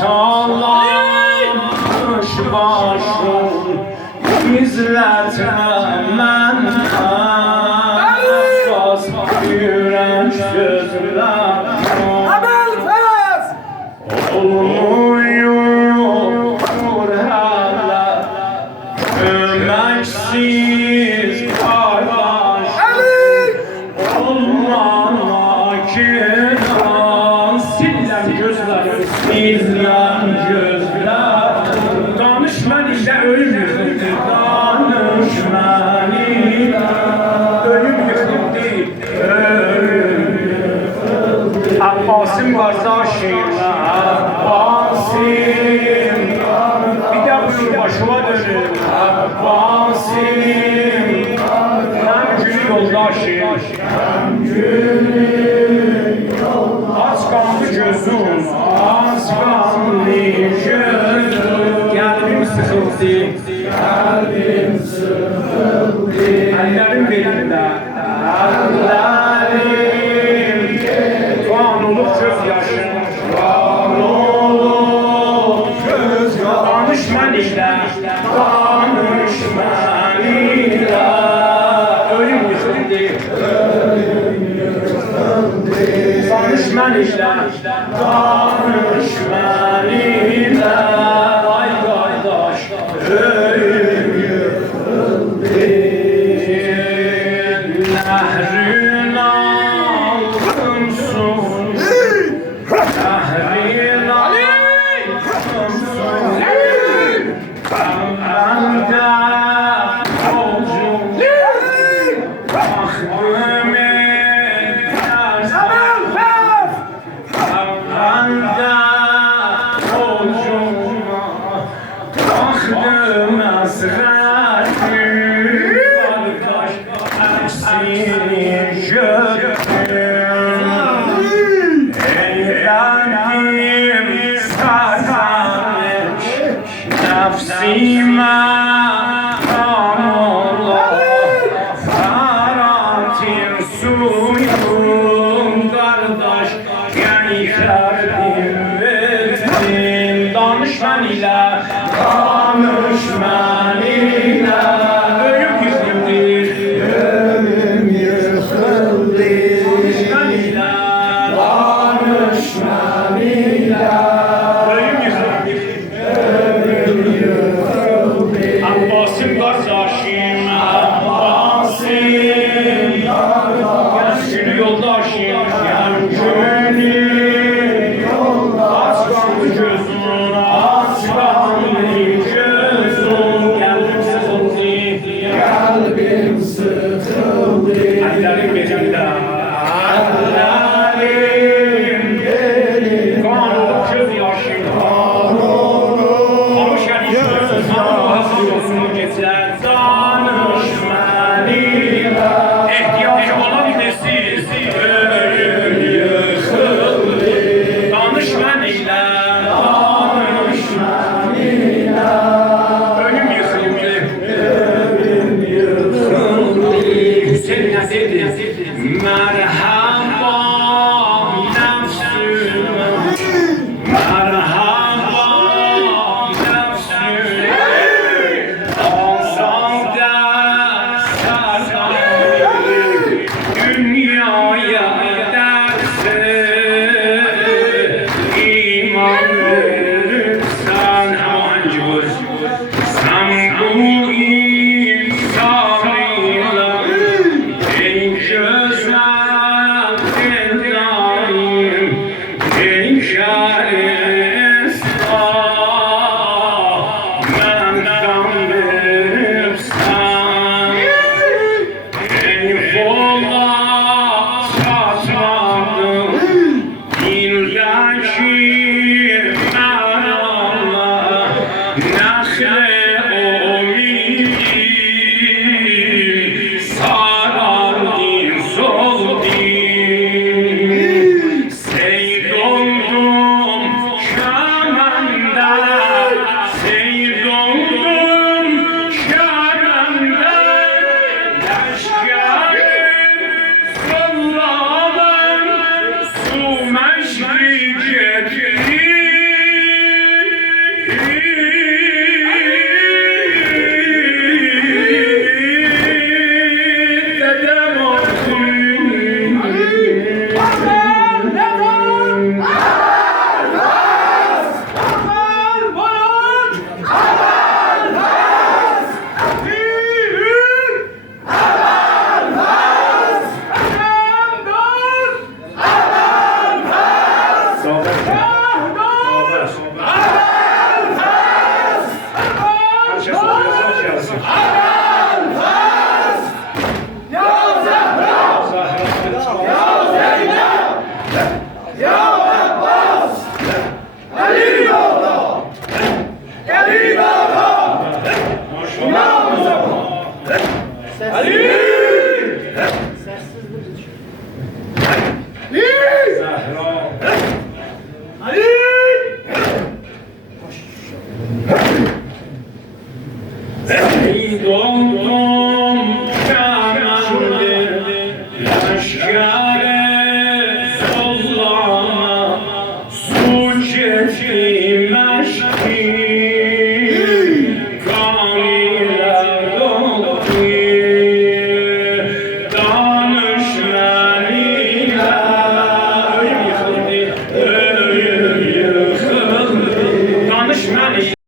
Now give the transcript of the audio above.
Çalmış başım izletmem Bas yüreğim sözler olmuyor hala ömeksiz kardeş olmamak sillen gözler sillen gözler danışman ile ölüm yıkıldı danışman ile ölüm yıkıldı Abbas'ın kardeşiyle Abbas'ın bir de buyur başıma dönün Abbas'ın hem günü yoldaşım hem günü az kaldı gözüm az kaldı gözüm kalbim sıkıldı ellerim belinde ellerim kan olup gözyaşım kan olup gözyaşım danışman ile danışman ile ölüm yıkıldı danışman ile danışman ile ay kardeş ölüm yıkıldı nehrin altın su nehrin altın su Kavranda yolcu baktım Kavranda yolcuma baktım hasreti kardeş hepsini gördüm Eğlendim sarhoş nefsime kamola Faratin suyum kardeş yani serdim verdim danışman ile danışman ile ölüm yıkıldı ölüm yıkıldı danışman ile danışman ile ölüm yıkıldı Abbas'ın kardeşim Abbas'ın gel günü yoldaşım gel günü az kaldı gözün az kaldı gözün Arriba!